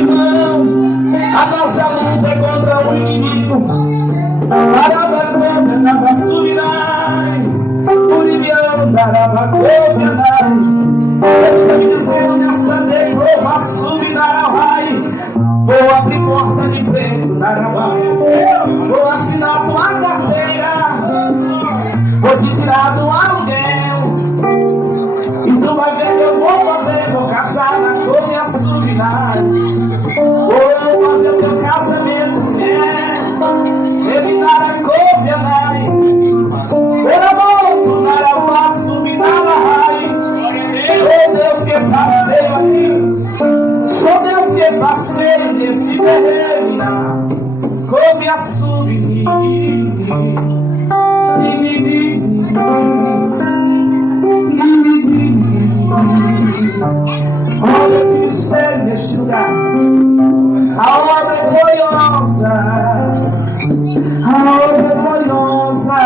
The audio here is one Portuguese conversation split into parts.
irmão, a nossa luta é contra o inimigo. Arabacobra na bassurinai, Uribião, Arabacobra, Deus me dizendo nesta decor, bassurinai. Vou abrir porta de preto na Arabaia, vou assinar tua carteira, vou te tirar do aluguel, e tu vai ver que eu vou fazer, vou casar na cor de açurinai. Vou fazer teu casamento, evitar a cópia, pela volta, na Arabaia, subir na Arabaia. Sou Deus que passeio aqui, sou Deus que passeio nesse terreno, come a subir. Olha que mistério neste lugar, a obra é gloriosa, a obra é gloriosa.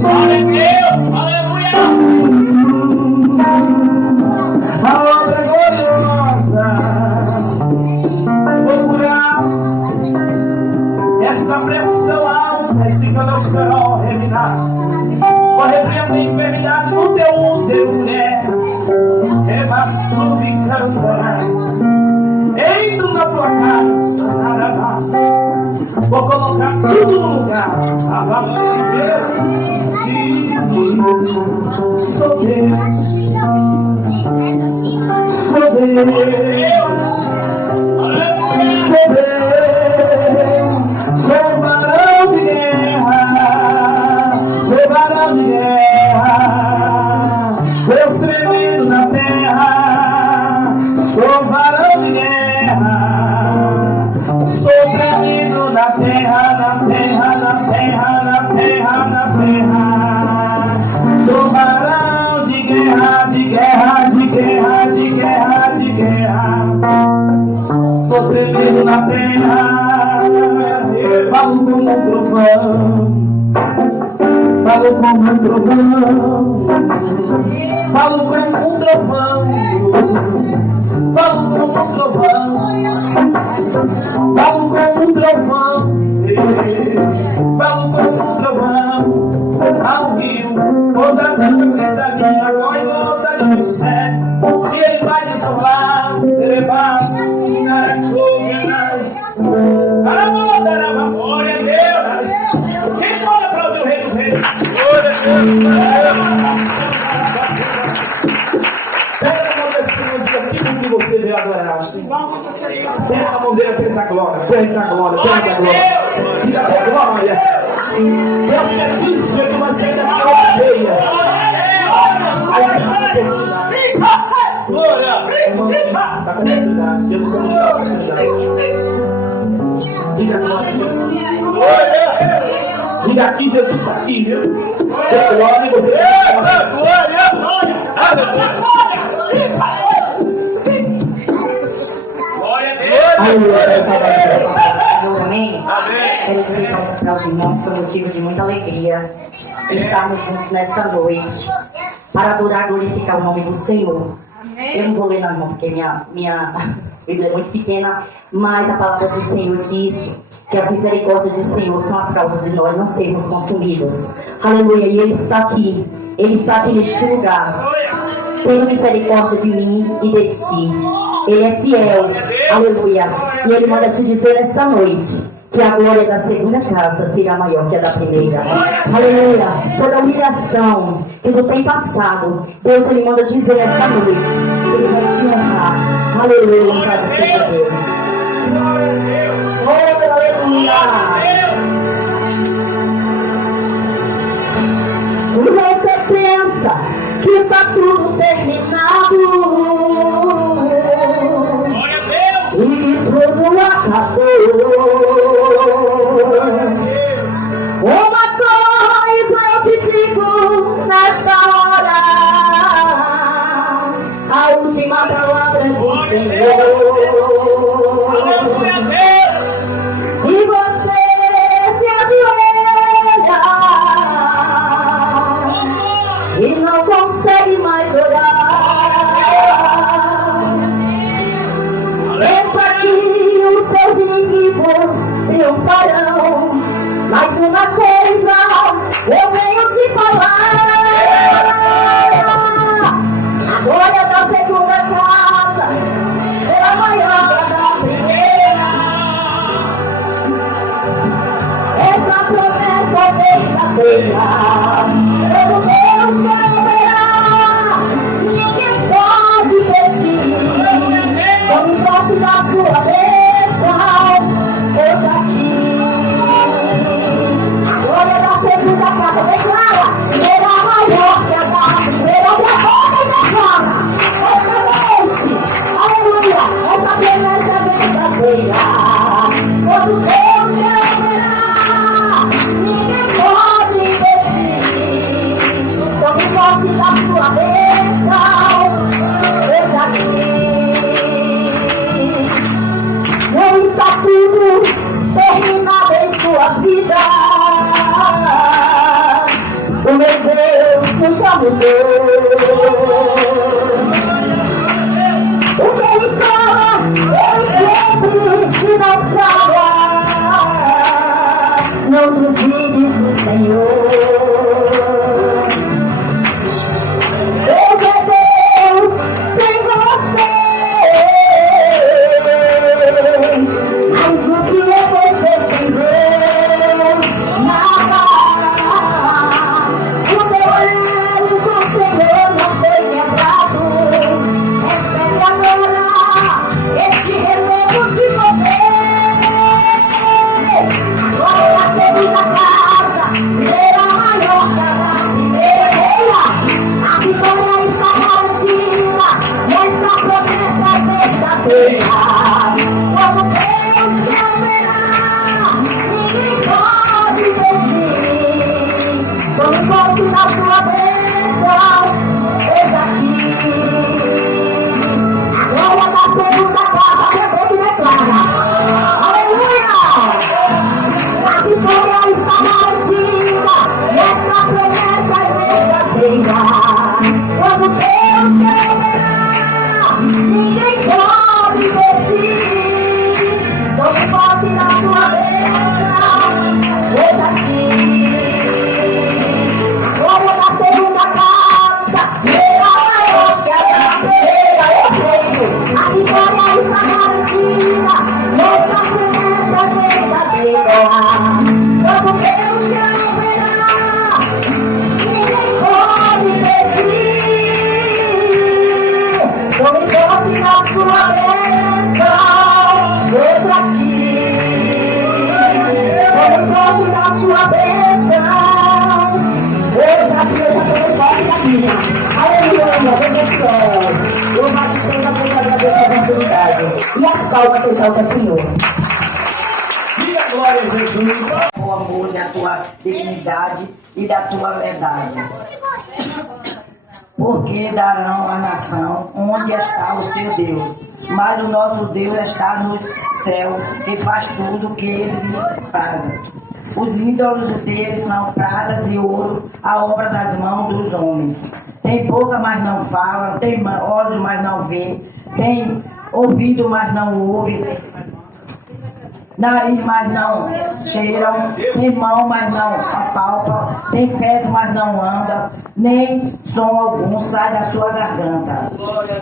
Glória a Deus, aleluia. A obra é gloriosa. Vou curar esta pressão alta, esse colesterol reminado. Vou repreender a enfermidade no teu útero, mulher. Cantarás. Entro na tua casa, Arabás. Vou colocar tudo no lugar. Arabás, sou Deus. Sou Deus. Sou Deus. Sou varão de guerra. Sou varão de guerra. Deus tremendo na terra. Sou varão de guerra. Sou tremendo na terra, na terra, na terra, na terra, na terra. Sou varão de guerra, de guerra, de guerra, de guerra, de guerra. Sou tremendo na terra. Falo como um trovão. Falo como um trovão. Falo como um trovão. Falo como um trovão. Falo como um trovão. Falo como um trovão. Ao rio, toda essa cristalina, corre volta de mistério. E ele vai dessolar, ele vai na glória a Deus. Quem olha para o Rei dos Reis? Glória a Deus. Pega na mão desse mundo aqui que você veio adorar o Senhor. Pega na mão dele, tenta a glória, tenta a glória, tenta a glória. Tira a glória. Deus quer dizer que uma saída de aldeia. Aí tem uma oportunidade. Irmão, está com oportunidade. Jesus não dá oportunidade. Diga a glória a Jesus. Diga aqui, Jesus está aqui, viu? Tem glória e você tem glória. Glória a Deus. Amém? Quero dizer para os irmãos que foi motivo de muita alegria estarmos juntos nesta noite para adorar e glorificar o nome do Senhor. Eu não vou ler na mão porque minha Bíblia é muito pequena, mas a palavra do Senhor diz que as misericórdias do Senhor são as causas de nós não sermos consumidos. Aleluia, e Ele está aqui neste lugar. Tenha misericórdia de mim e de ti. Ele é fiel, aleluia. E Ele manda te dizer esta noite que a glória da segunda casa será maior que a da primeira. Aleluia. Toda a humilhação que tu tem passado, Deus Ele manda dizer esta noite. Ele vai te honrar. Aleluia. Louvado seja Deus. Oh, aleluia. Se você pensa que está tudo terminado e tudo acabou, uma coisa eu te digo nessa hora, a última palavra do Senhor. Se você se ajoelhar e não consegue mais orar, sexta-feira. Todo Deus quer operar, ninguém pode pedir. Como posse da sua bênção, hoje aqui. A glória da segunda casa declara, será maior que a da primeira, que a boca declara. Excelente, aleluia, essa beleza é verdadeira. Todo Deus quer operar, ninguém pode impedir. Tome posse da sua bênção, hoje aqui. Não está tudo terminado em sua vida. O meu Deus nunca mudou. O que ele fala, ele sempre não fala. Não duvides do Senhor. Deus é Deus sem você. Mas o que é você sem Deus? Nada. O meu elo com o Senhor não foi quebrado. Recebe agora este relevo de poder. Agora a segunda casa será maior que a primeira. A vitória está garantida nessa promessa verdadeira. Quando Deus quer operar, ninguém pode impedir. Tome posse da sua bênção, veja aqui. A glória da segunda casa também que declara. Aleluia! A vitória está garantida nessa promessa verdadeira. Quando Deus quer operar, ninguém pode impedir. Tome posse da sua bênção, veja aqui. A glória da segunda casa será maior que a da primeira. Eu creio, a vitória está garantida nessa promessa verdadeira. Quando Deus quer operar, ninguém pode impedir. Tome posse da sua bênção, veja aqui. Tome posse da sua bênção, veja aqui. Eu já tomei posse da minha. Aleluia, Deus do céu. Louvado seja Deus, agradeço a oportunidade. E a salva que exalta ao Senhor. Diga glória a Jesus. O amor da tua dignidade e da tua verdade. Porque darão a nação onde está o seu Deus. Mas o nosso Deus está no céu e faz tudo o que ele lhe praza. Os ídolos deles são pratas e ouro, a obra das mãos dos homens. Tem boca, mas não fala, tem olhos, mas não vê, tem ouvido, mas não ouve, nariz, mas não cheiram, tem mão, mas não apalpa, tem pés, mas não anda, nem som algum sai da sua garganta.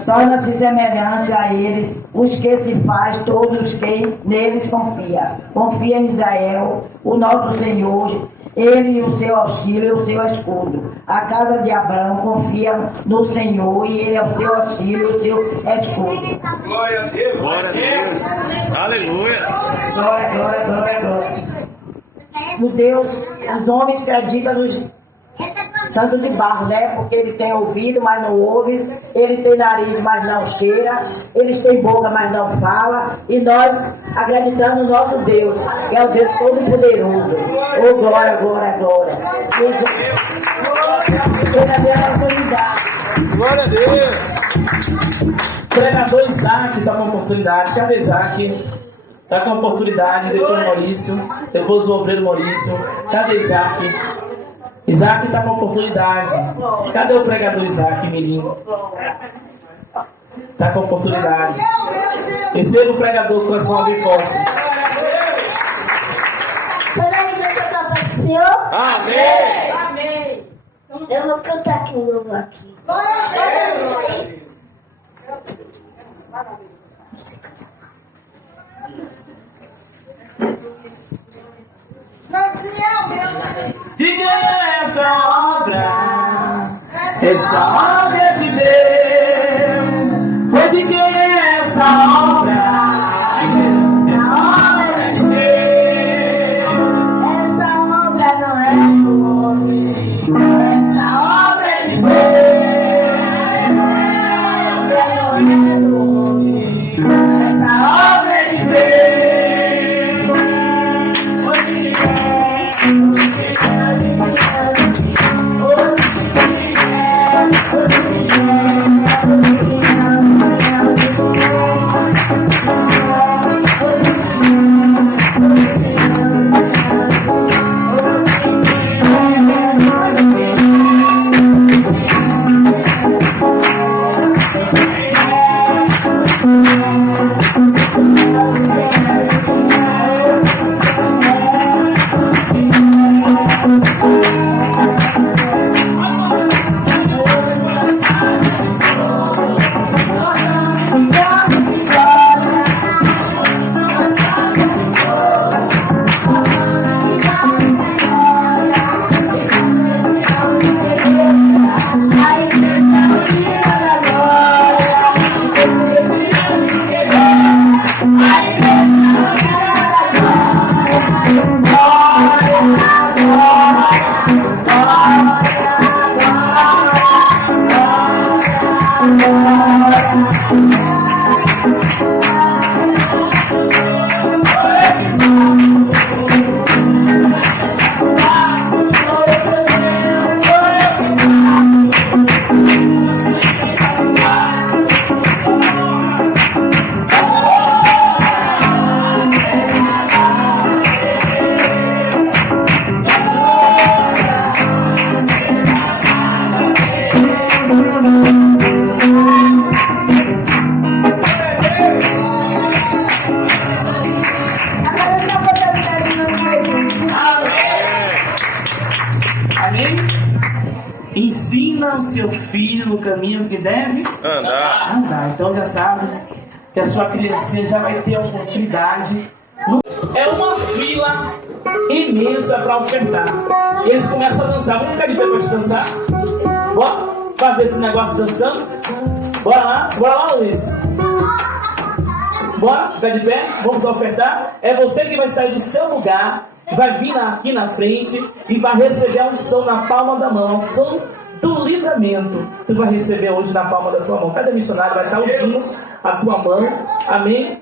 Torna-se semelhante a eles os que se faz, todos os que neles confia. Confia em Israel, o nosso Senhor, ele o seu auxílio, o seu escudo. A casa de Abraão confia no Senhor e ele é o seu auxílio, o seu escudo. Glória a Deus. Glória a Deus. Aleluia. Glória, glória, glória, glória. No Deus, os homens acreditam nos santos de barro, né? Porque ele tem ouvido, mas não ouve. Ele tem nariz, mas não cheira. Eles têm boca, mas não fala. E nós acreditamos no nosso Deus, que é o Deus Todo-Poderoso. Oh, glória, glória, glória. Glória a Deus. Pregador Isaac está com oportunidade. Cadê Isaac? Está com oportunidade. Depois Maurício. Depois o obreiro Maurício. Cadê Isaac? Isaac está com oportunidade. Cadê o pregador Isaac, menino? Está com oportunidade. Receba o pregador com as mãos bem fortes. Toda a igreja canta para o Senhor. Amém. Amém. Eu vou cantar aqui um novo aqui. Diga! essa obra é de Deus. Foi de quem é essa obra? Essa obra é de Deus. Essa obra não é do homem. Essa obra é de Deus. Essa obra não é do homem. Essa obra é de Deus. Ensina o seu filho no caminho que deve andar. Então já sabe que a sua criancinha já vai ter a oportunidade. É uma fila imensa para ofertar. E eles começam a dançar. Vamos ficar de pé para dançar? Bora fazer esse negócio dançando? Bora lá, Luiz. Bora, ficar de pé, vamos ofertar. É você que vai sair do seu lugar, vai vir aqui na frente e vai receber a unção na palma da mão, a unção do livramento. Tu vai receber hoje na palma da tua mão. Cada missionário vai estar ungindo a tua mão, amém?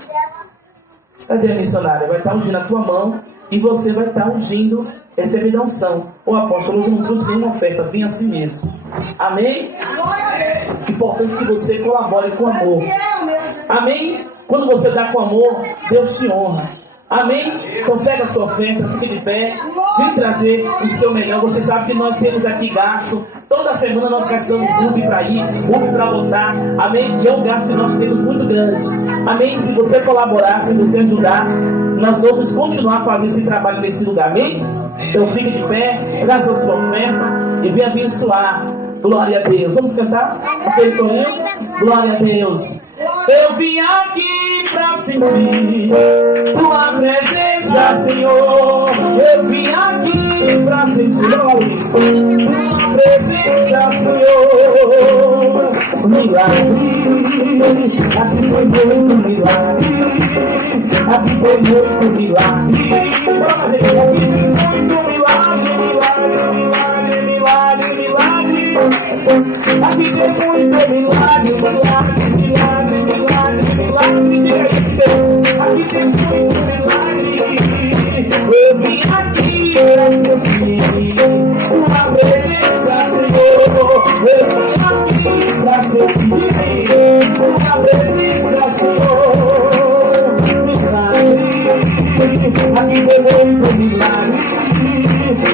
Cadê a missionária? Vai estar ungindo a tua mão e você vai estar ungindo, recebendo a unção. O apóstolo hoje não trouxe nenhuma oferta, vem assim mesmo, amém? Importante que você colabore com amor, amém? Quando você dá com amor, Deus te honra. Amém? Então pega a sua oferta, fique de pé, vem trazer o seu melhor. Você sabe que nós temos aqui gasto. Toda semana nós gastamos Uber para ir, Uber para voltar. Amém? E é um gasto que nós temos muito grande. Amém? Se você colaborar, se você ajudar, nós vamos continuar fazendo esse trabalho nesse lugar. Amém? Então fique de pé, traz a sua oferta e venha abençoar. Glória a Deus. Vamos cantar? Glória a Deus. Eu vim aqui pra sentir tua presença, Senhor. Eu vim aqui pra sentir tua presença, Senhor. Milagre, aqui foi muito milagre. Aqui foi muito milagre. Vamos fazer aqui muito milagre, milagre, milagre, milagre. Aqui tem muito milagre, milagre, milagre, milagre, milagre. Aqui tem muito milagre. Eu vim aqui pra sentir uma presença, Senhor. Eu vim aqui pra sentir uma presença, Senhor. Milagre, aqui tem muito milagre.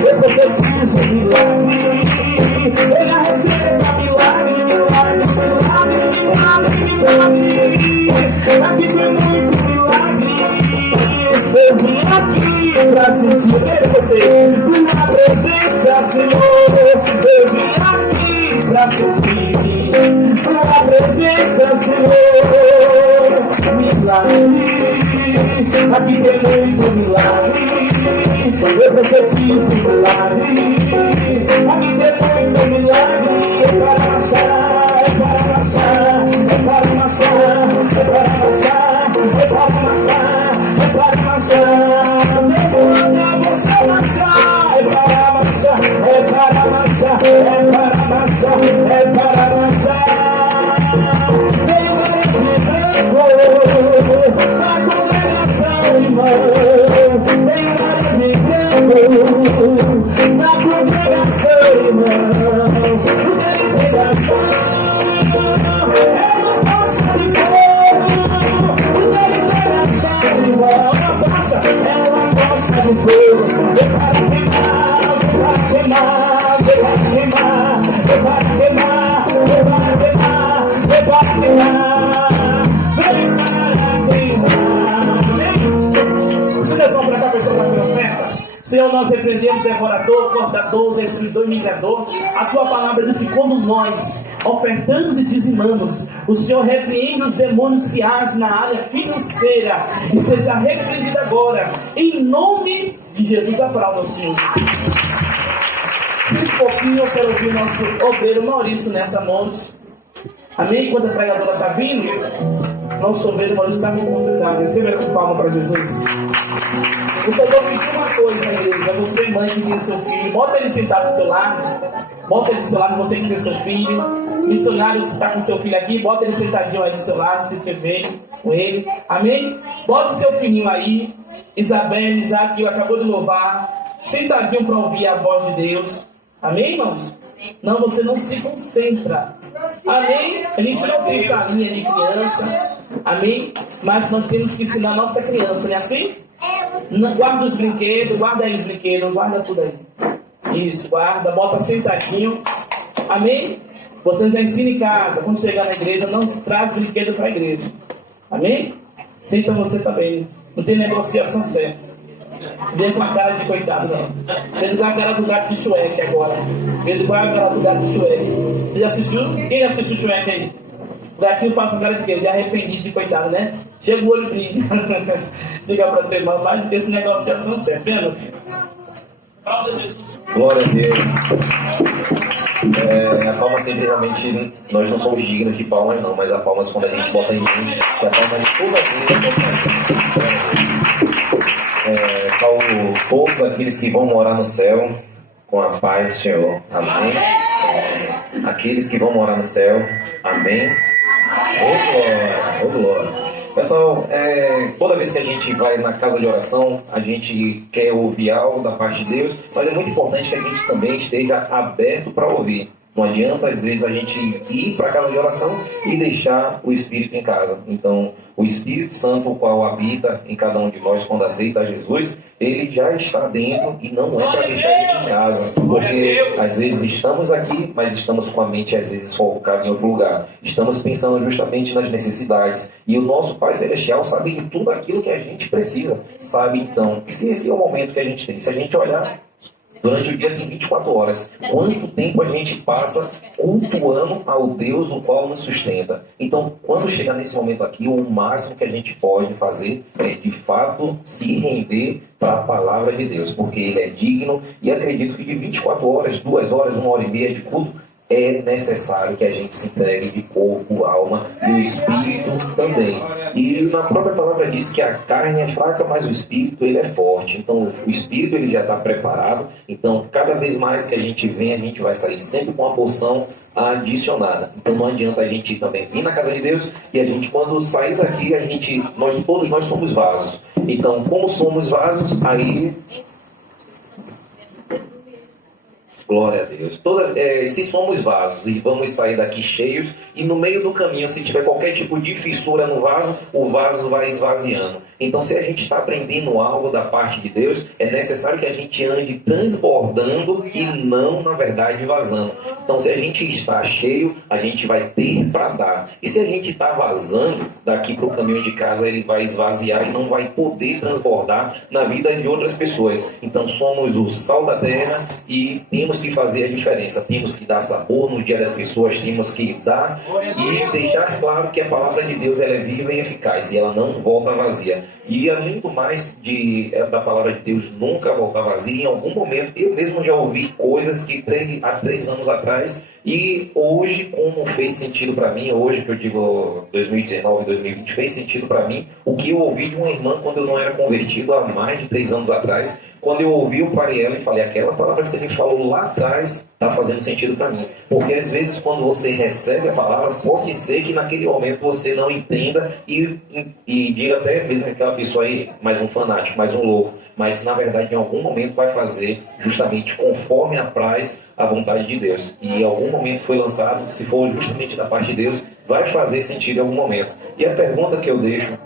Eu profetizo milagre. Eu já recebo milagre, milagre, milagre, milagre, milagre. Aqui tem muito milagre. Eu vim aqui pra sentir você, tua presença, Senhor. Eu vim aqui pra sentir tua presença, Senhor. Milagre, aqui tem muito milagre. Eu profetizo milagre. pessoa para a oferta. Senhor, nós repreendemos devorador, cortador, destruidor e migrador. A tua palavra diz que quando nós ofertamos e dizimamos, o Senhor repreende os demônios que agem na área financeira e seja repreendido agora, em nome de Jesus. Aplauda o Senhor. Um pouquinho eu quero ouvir o nosso obreiro Maurício nessa noite. Amém? Enquanto a pregadora está vindo, nosso obreiro Maurício está com oportunidade. Receba com palma para Jesus. Então, eu vou pedir uma coisa, igreja. Você, mãe que tem seu filho, bota ele sentado do seu lado. Bota ele do seu lado, você que tem seu filho. Missionário, se está com seu filho aqui, bota ele sentadinho aí do seu lado, se você veio com ele. Amém? Bota seu filhinho aí. Isabel, Isaac, acabou de louvar. Sentadinho para ouvir a voz de Deus. Amém, irmãos? Não, você não se concentra. Amém? A gente não tem salinha de criança. Amém? Mas nós temos que ensinar a nossa criança, não é assim? Guarda os brinquedos, guarda aí os brinquedos, guarda tudo aí. Isso, guarda, bota sentadinho. Amém? Você já ensina em casa, quando chegar na igreja, não traz brinquedo para a igreja. Amém? Senta você também. Não tem negociação certa. Vem com a cara de coitado, não. Vem com a cara do gato de Shrek agora. Vem com a cara do gato de Shrek. Você já assistiu? Quem já assistiu Shrek aí? O gatinho faz com cara de quê? De arrependido, de coitado, né? Chega o olho brilha. Diga para tua irmã, mas não tem essa negociação certa, vendo? Fala Jesus. Glória a Deus. A palma sempre realmente, nós não somos dignos de palmas não, mas a palmas quando a gente bota em gente, que a palma de toda vida para o povo daqueles que vão morar no céu com a paz do Senhor. Amém. Aqueles que vão morar no céu. Amém. Ô glória, ô glória. Pessoal, toda vez que a gente vai na casa de oração, a gente quer ouvir algo da parte de Deus, mas é muito importante que a gente também esteja aberto para ouvir. Não adianta, às vezes, a gente ir para a casa de oração e deixar o Espírito em casa. Então, o Espírito Santo, o qual habita em cada um de nós quando aceita Jesus, ele já está dentro e não é para deixar ele em casa. Porque, às vezes, estamos aqui, mas estamos com a mente, às vezes, focada em outro lugar. Estamos pensando justamente nas necessidades. E o nosso Pai Celestial sabe de tudo aquilo que a gente precisa. Sabe, então, que se esse é o momento que a gente tem, se a gente olhar durante o dia tem 24 horas. Quanto tempo a gente passa cultuando ao Deus o qual nos sustenta? Então, quando chegar nesse momento aqui, o máximo que a gente pode fazer é, de fato, se render para a palavra de Deus, porque Ele é digno e acredito que de 24 horas, 2 horas, 1 hora e meia de culto, é necessário que a gente se entregue de corpo, alma e o espírito também. E na própria palavra diz que a carne é fraca, mas o espírito ele é forte. Então o espírito ele já está preparado. Então cada vez mais que a gente vem, a gente vai sair sempre com uma porção adicionada. Então não adianta a gente também vir na casa de Deus e a gente quando sair daqui, todos nós somos vasos. Então como somos vasos, aí... Glória a Deus. Se somos vasos e vamos sair daqui cheios, e no meio do caminho, se tiver qualquer tipo de fissura no vaso, o vaso vai esvaziando. Então, se a gente está aprendendo algo da parte de Deus, é necessário que a gente ande transbordando e não, na verdade, vazando. Então, se a gente está cheio, a gente vai ter para dar. E se a gente está vazando, daqui para o caminho de casa, ele vai esvaziar e não vai poder transbordar na vida de outras pessoas. Então, somos o sal da terra e temos que fazer a diferença. Temos que dar sabor no dia das pessoas, temos que dar e deixar claro que a palavra de Deus ela é viva e eficaz e ela não volta vazia. E além do mais da palavra de Deus nunca voltar vazia, em algum momento eu mesmo já ouvi coisas que há 3 anos atrás e hoje, como fez sentido para mim, hoje que eu digo 2019, 2020, fez sentido para mim o que eu ouvi de uma irmã quando eu não era convertido há mais de 3 anos atrás, quando eu ouvi o pai ela e falei, aquela palavra que você me falou lá atrás está fazendo sentido para mim. Porque às vezes quando você recebe a palavra, pode ser que naquele momento você não entenda e diga até mesmo que aquela pessoa aí, mais um fanático, mais um louco. Mas na verdade em algum momento vai fazer justamente conforme apraz a vontade de Deus. E em algum momento foi lançado, se for justamente da parte de Deus, vai fazer sentido em algum momento. E a pergunta que eu deixo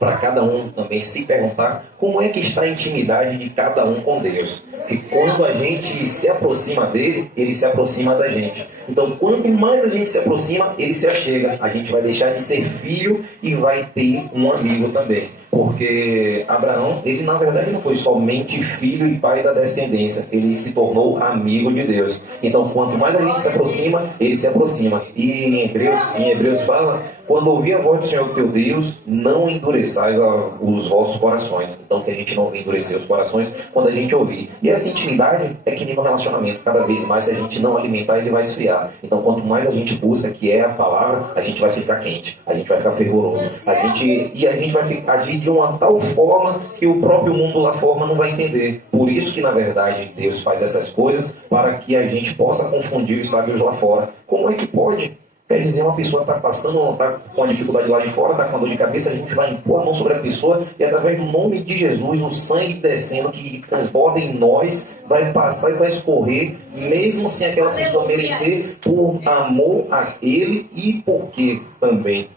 para cada um também se perguntar como é que está a intimidade de cada um com Deus. E quando a gente se aproxima dele, ele se aproxima da gente. Então, quanto mais a gente se aproxima, ele se achega. A gente vai deixar de ser filho e vai ter um amigo também. Porque Abraão, ele na verdade não foi somente filho e pai da descendência. Ele se tornou amigo de Deus. Então, quanto mais a gente se aproxima, ele se aproxima. E em Hebreus fala: quando ouvir a voz do Senhor teu Deus, não endureçais os vossos corações. Então, que a gente não vai endurecer os corações quando a gente ouvir. E essa intimidade é que nem no relacionamento. Cada vez mais, se a gente não alimentar, ele vai esfriar. Então, quanto mais a gente busca, que é a palavra, a gente vai ficar quente. A gente vai ficar fervoroso. A gente vai agir de uma tal forma que o próprio mundo lá fora não vai entender. Por isso que, na verdade, Deus faz essas coisas para que a gente possa confundir os sábios lá fora. Como é que pode? Quer dizer, uma pessoa está passando, está com a dificuldade lá de fora, está com a dor de cabeça, a gente vai impor a mão sobre a pessoa e através do nome de Jesus, o sangue descendo que transborda em nós, vai passar e vai escorrer, mesmo sem aquela pessoa merecer, por amor a ele e porque também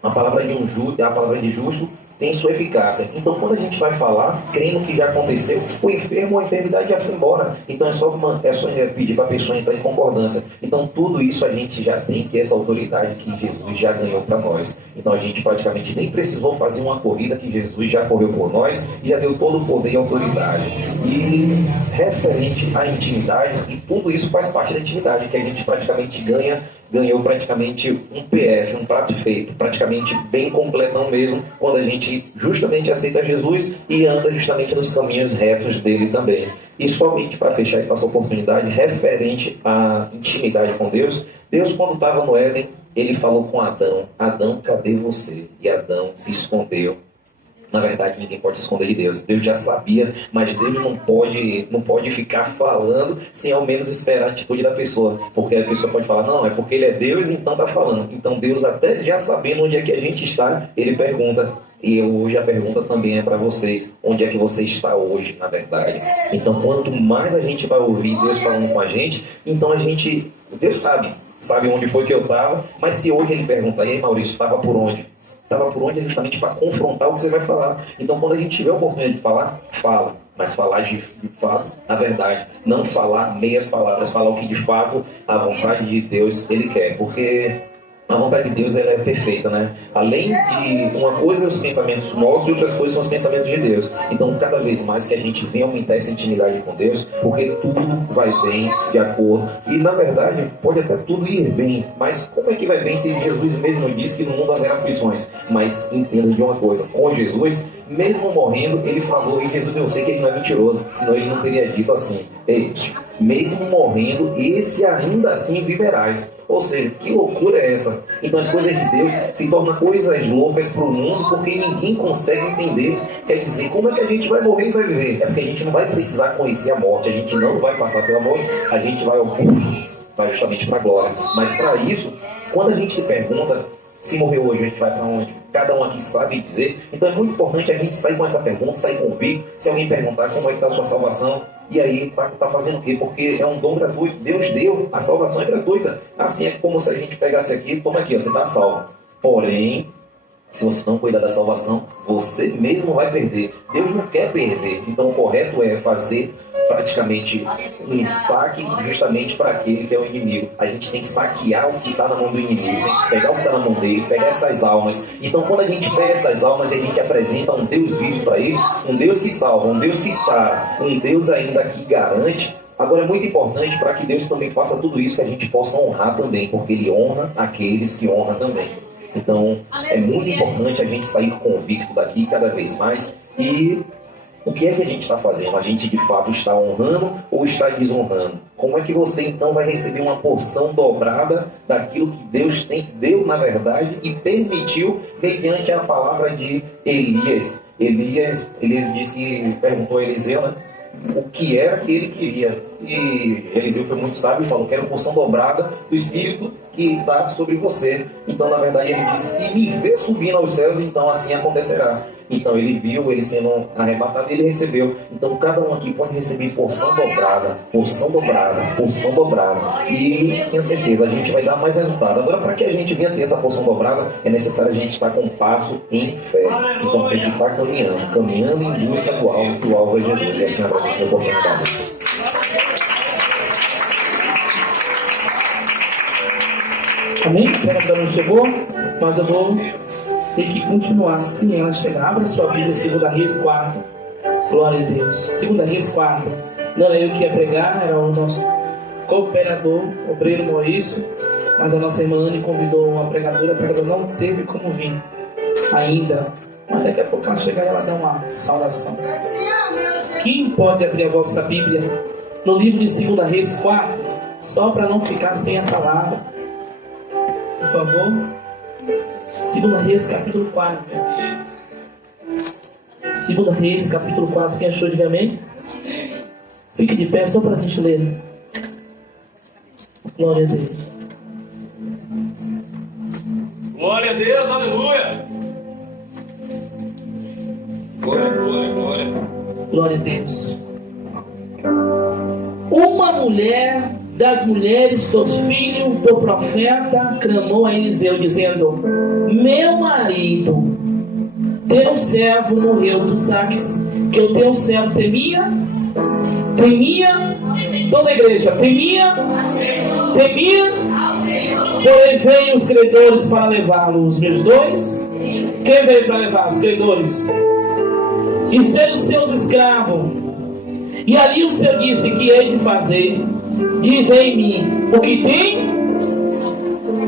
a palavra de justo tem sua eficácia. Então, quando a gente vai falar, crendo que já aconteceu, o enfermo ou a enfermidade já foi embora. Então, é só pedir para a pessoa entrar em concordância. Então, tudo isso a gente já tem, que é essa autoridade que Jesus já ganhou para nós. Então, a gente praticamente nem precisou fazer uma corrida, que Jesus já correu por nós e já deu todo o poder e autoridade. E referente à intimidade, e tudo isso faz parte da intimidade, que a gente praticamente ganhou praticamente um PF, um prato feito, praticamente bem completão mesmo, quando a gente justamente aceita Jesus e anda justamente nos caminhos retos dele também. E somente para fechar essa oportunidade, referente à intimidade com Deus, Deus quando estava no Éden, ele falou com Adão: Adão, cadê você? E Adão se escondeu. Na verdade, ninguém pode se esconder de Deus. Deus já sabia, mas Deus não pode ficar falando sem ao menos esperar a atitude da pessoa. Porque a pessoa pode falar: não, é porque ele é Deus, então está falando. Então Deus, até já sabendo onde é que a gente está, ele pergunta. E hoje a pergunta também é para vocês: onde é que você está hoje, na verdade? Então, quanto mais a gente vai ouvir Deus falando com a gente, então Deus sabe onde foi que eu estava, mas se hoje ele pergunta: e aí, Maurício, estava por onde? Estava por onde justamente para confrontar o que você vai falar. Então, quando a gente tiver a oportunidade de falar, fala. Mas falar de fato a verdade. Não falar meias palavras, falar o que de fato a vontade de Deus ele quer. Porque a vontade de Deus ela é perfeita, né? Além de uma coisa os pensamentos nossos e outras coisas são os pensamentos de Deus. Então, cada vez mais que a gente vem aumentar essa intimidade com Deus, porque tudo vai bem de acordo. E, na verdade, pode até tudo ir bem. Mas como é que vai bem se Jesus mesmo disse que no mundo haverá aflições? Mas entenda de uma coisa: com Jesus, mesmo morrendo, ele falou, e Jesus, eu sei que ele não é mentiroso, senão ele não teria dito assim: ei, mesmo morrendo, esse ainda assim viverás. Ou seja, que loucura é essa? Então as coisas de Deus se tornam coisas loucas para o mundo, porque ninguém consegue entender. Quer dizer, como é que a gente vai morrer e vai viver? É porque a gente não vai precisar conhecer a morte, a gente não vai passar pela morte, a gente vai justamente para a glória. Mas para isso, quando a gente se pergunta: se morrer hoje, a gente vai para onde? Cada um aqui sabe dizer. Então é muito importante a gente sair com essa pergunta, sair convicto. Se alguém perguntar como é que está a sua salvação, e aí está fazendo o quê? Porque é um dom gratuito. Deus deu, a salvação é gratuita. Assim é como se a gente pegasse aqui: toma aqui, ó, você está salvo. Porém, se você não cuidar da salvação, você mesmo vai perder. Deus não quer perder. Então o correto é fazer praticamente um saque justamente para aquele que é o inimigo. A gente tem que saquear o que está na mão do inimigo, tem que pegar o que está na mão dele, pegar essas almas. Então, quando a gente pega essas almas, a gente apresenta um Deus vivo para ele, um Deus que salva, um Deus que sara, um Deus ainda que garante. Agora, é muito importante para que Deus também faça tudo isso, que a gente possa honrar também, porque ele honra aqueles que honram também. Então, é muito importante a gente sair convicto daqui cada vez mais. E o que é que a gente está fazendo? A gente de fato está honrando ou está desonrando? Como é que você então vai receber uma porção dobrada daquilo que Deus deu na verdade e permitiu mediante a palavra de Elias? Elias disse que perguntou a Eliseu, né, o que era que ele queria. E Eliseu foi muito sábio e falou: quero uma porção dobrada do Espírito que está sobre você. Então, na verdade, ele disse: se me ver subindo aos céus, então assim acontecerá. Então ele viu ele sendo arrebatado e ele recebeu. Então cada um aqui pode receber porção dobrada, porção dobrada, porção dobrada. E tenho certeza, a gente vai dar mais resultado. Agora, para que a gente venha ter essa porção dobrada, é necessário a gente estar com um passo em fé. Então tem que estar caminhando em busca do alvo, que o alvo é Jesus. E assim é a oportunidade. Amém? A ainda não chegou, mas eu vou ter que continuar assim ela chegar. Abra sua Bíblia, 2 Reis 4. Glória a Deus. 2 Reis 4. Não era eu que ia pregar, era o nosso cooperador, obreiro Maurício. Mas a nossa irmã Anne convidou uma pregadora. A pregadora não teve como vir ainda. Mas daqui a pouco ela chegar e ela dá uma saudação. Quem pode abrir a vossa Bíblia no livro de 2 Reis 4? Só para não ficar sem a palavra. Por favor. 2 Reis, capítulo 4. 2 Reis, capítulo 4. Quem achou, diga amém. Fique de pé só para a gente ler. Glória a Deus. Glória a Deus, aleluia. Glória, glória, glória. Glória a Deus. Uma mulher das mulheres dos filhos do profeta clamou a Eliseu, dizendo: meu marido, teu servo morreu. Tu sabes que o teu servo temia, toda a igreja temia, porém veio os credores para levá-lo. Os meus dois, quem veio para levar? Os credores, e ser os seus escravos. E ali o Senhor disse: que hei de fazer? Diz em mim o que tem,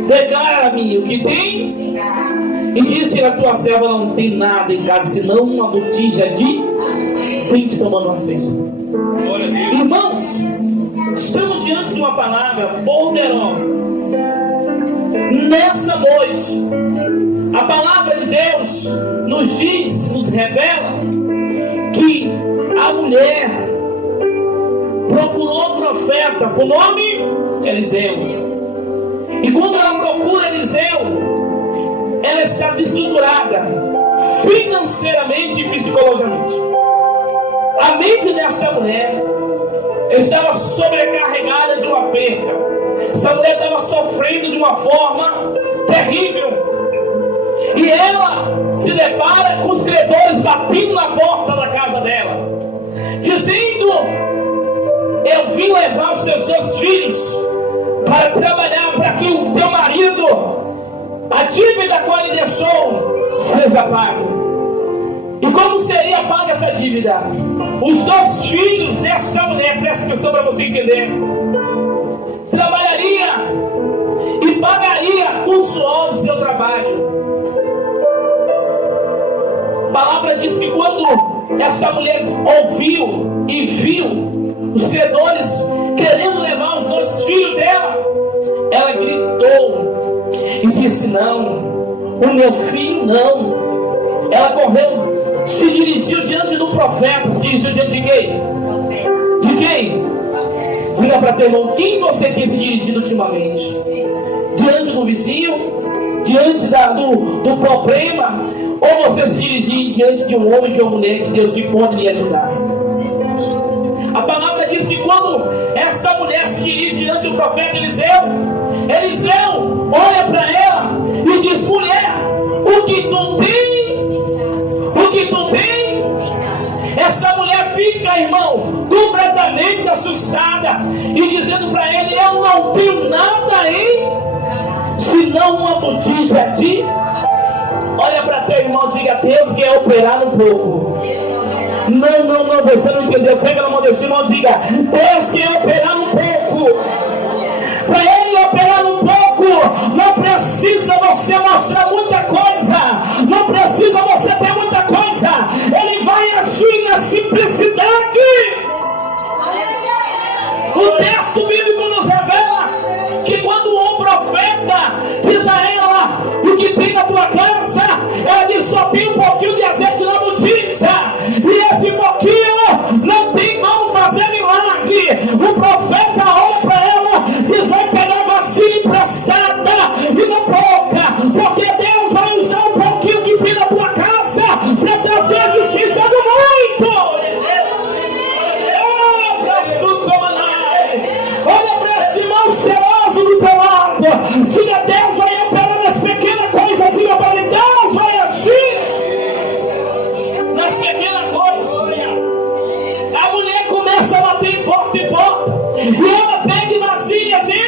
declara-me o que tem. E disse: a tua serva não tem nada em casa, senão uma botija de azeite. Tomando assento. Irmãos, estamos diante de uma palavra poderosa. Nessa noite, a palavra de Deus nos diz, nos revela que a mulher procurou o profeta por nome Eliseu. E quando ela procura Eliseu, ela está desestruturada financeiramente e psicologicamente. A mente dessa mulher estava sobrecarregada de uma perda. Essa mulher estava sofrendo de uma forma terrível. E ela se depara com os credores batendo na porta da casa dela, dizendo: eu vim levar os seus 2 filhos para trabalhar para que o teu marido, a dívida qual ele deixou, seja pago. E como seria paga essa dívida? Os 2 filhos desta mulher, presta atenção para você entender, trabalharia e pagaria com o suor do seu trabalho. A palavra diz que quando essa mulher ouviu e viu os credores querendo levar os 2 filhos dela, ela gritou e disse: não, o meu filho não. Ela correu, se dirigiu diante do profeta. Se dirigiu diante de quem? De quem? Diga para teu irmão: quem você tem se dirigido ultimamente? Diante do vizinho? Diante do problema? Ou você se dirigir diante de um homem, de uma mulher que Deus pode lhe ajudar? A palavra diz que quando essa mulher se dirige diante do profeta Eliseu, Eliseu olha para ela e diz: mulher, o que tu tem? O que tu tem? Essa mulher fica, irmão, completamente assustada e dizendo para ele: eu não tenho nada aí, senão uma botija de... Olha para teu irmão, diga: Deus quer operar no pouco. Não, você não entendeu. Pega na mão desse irmão, diga: Deus quer operar no pouco. Para ele operar no pouco, não precisa você mostrar muita coisa, não precisa você ter muita coisa. Ele vai agir na simplicidade. O texto bíblico nos revela que quando o profeta diz a ela: o que tem na tua casa, ela diz: só tem um pouquinho de azeite na botija, e esse pouquinho não tem como fazer milagre. O profeta olha para ela e diz: vai pegar vasilha emprestada, pede vasilha assim.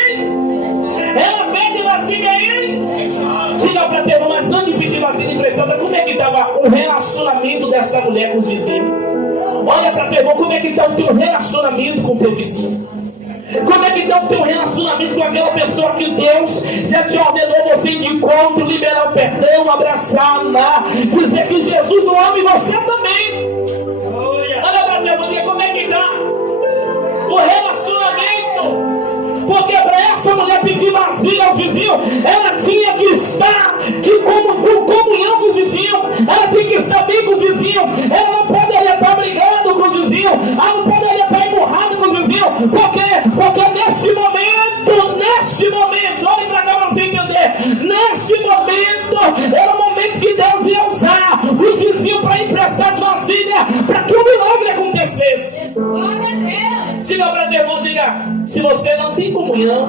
Ela pede vasilha aí. Diga para teu irmão, mas antes de pedir vasilha emprestada, como é que estava o relacionamento dessa mulher com os vizinhos? Olha para teu irmão, como é que está o teu relacionamento com o teu vizinho? Como é que está o teu relacionamento com aquela pessoa que Deus já te ordenou você ir de encontro, liberar o perdão, abraçar, amar, dizer que Jesus o ama e você também? Olha para teu irmão, como é que está o relacionamento? Porque para essa mulher pedir vasilha aos vizinhos, ela tinha que estar com comunhão com os vizinhos, ela tinha que estar bem com os vizinhos, ela não poderia estar brigando com os vizinhos, ela não poderia estar emburrada com os vizinhos, porque nesse momento, olhem para cá para você entender, nesse momento, era o momento que Deus ia usar os vizinhos para emprestar as vasilhas, para que o milagre acontecesse. Diga para teu irmão, diga, se você não tem comunhão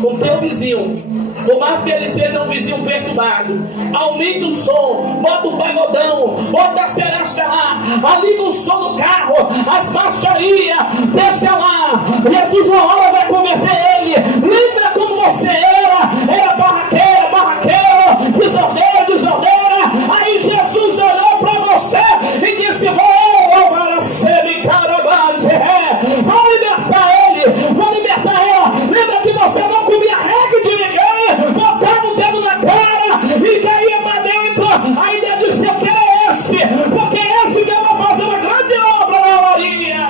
com teu vizinho, por mais que ele seja um vizinho perturbado, aumenta o som, bota o pagodão, bota a seresta lá, liga o som do carro, as baixarias, deixa lá, Jesus uma hora vai converter ele. Lembra como você era barraqueiro, desordeira, aí Jesus olhou para você e disse, vou libertar ela. Lembra que você não comia regra de ninguém, botava o dedo na cara e caía para dentro. Aí Deus disse, eu quero esse, porque é esse que eu vou fazer uma grande obra na Maria.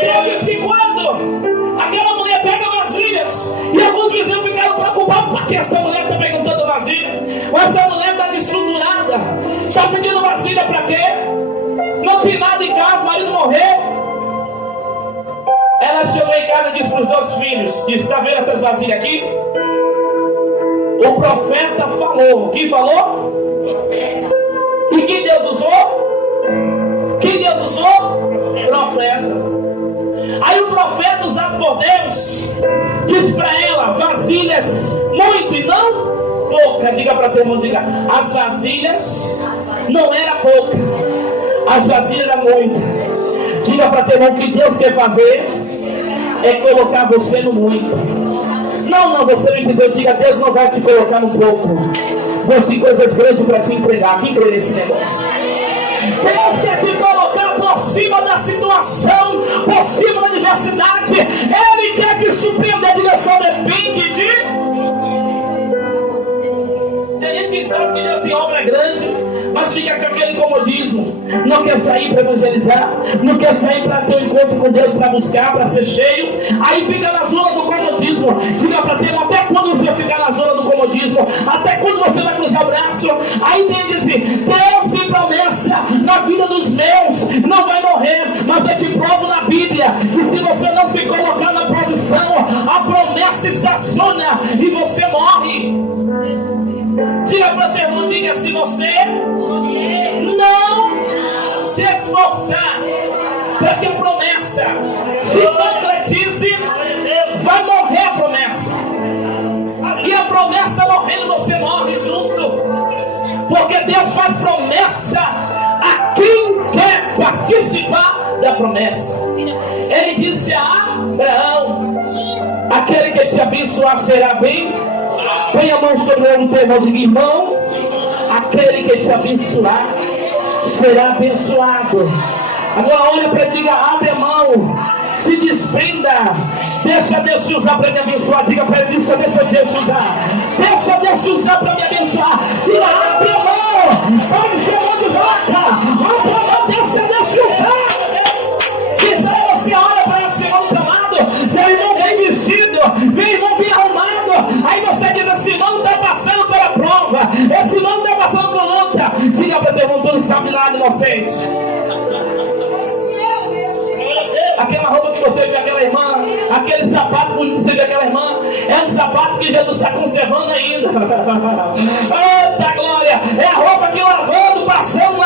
Deus disse que quando aquela mulher pega vasilhas, e alguns vizinhos ficaram preocupados, para que essa mulher está perguntando vasilha? Essa mulher está desestruturada, está pedindo vasilha para quê? Não tem nada em casa, o marido morreu. Ela chegou em casa e disse para os 2 filhos, disse, está vendo essas vasilhas aqui? O profeta falou. Quem falou? Profeta. E quem Deus usou? Quem Deus usou? Profeta. Aí o profeta usado por Deus disse para ela, vasilhas muito e não pouca. Diga para teu irmão, diga, as vasilhas não era pouca, as vasilhas eram muitas. Diga para teu irmão, o que Deus quer fazer é colocar você no muito. Não, você não entendeu. Diga, Deus não vai te colocar no pouco. Deus tem coisas grandes para te entregar. Quem crê nesse negócio? Deus quer te colocar por cima da situação, por cima da adversidade. Ele quer te surpreender. A direção depende de... Tem gente que sabe que Deus tem obra grande, mas fica com aquele comodismo. Não quer sair para evangelizar, não quer sair para ter um encontro com Deus, para buscar, para ser cheio. Aí fica na zona do comodismo. Diga para Deus, até quando você vai ficar na zona do comodismo? Até quando você vai cruzar o braço? Aí tem que dizer, Deus tem promessa na vida dos meus, não vai morrer, mas eu te provo na Bíblia que se você não se colocar na posição, a promessa estaciona e você morre. Diga para teu irmão, diga, se você não se esforçar para que a promessa se concretize, vai morrer a promessa. E a promessa morrendo, você morre junto. Porque Deus faz promessa a quem quer participar da promessa. Ele disse a Abraão, aquele que te abençoar será bem. Põe a mão sobre o teu irmão, diga, irmão, aquele que te abençoar será abençoado. Agora olha para ele, diga, abre a mão, se desprenda, deixa Deus te usar para me abençoar. Diga para ele, deixa Deus te usar, deixa Deus te usar para me abençoar. Diga, abre a mão, estão me chamando de vaca, abre a mão, deixa Deus te usar. Diz aí, você olha para esse irmão amado, meu irmão bem vestido, meu irmão bem arrumado. Aí você diz, esse irmão está passando pela prova, esse irmão está passando por luta. Diga para teu irmão, tu não sabe nada, inocente. Aquela roupa que você vê aquela irmã, aquele sapato bonito que você vê aquela irmã, é um sapato que Jesus está conservando ainda. Eita glória! É a roupa que lavando, passando,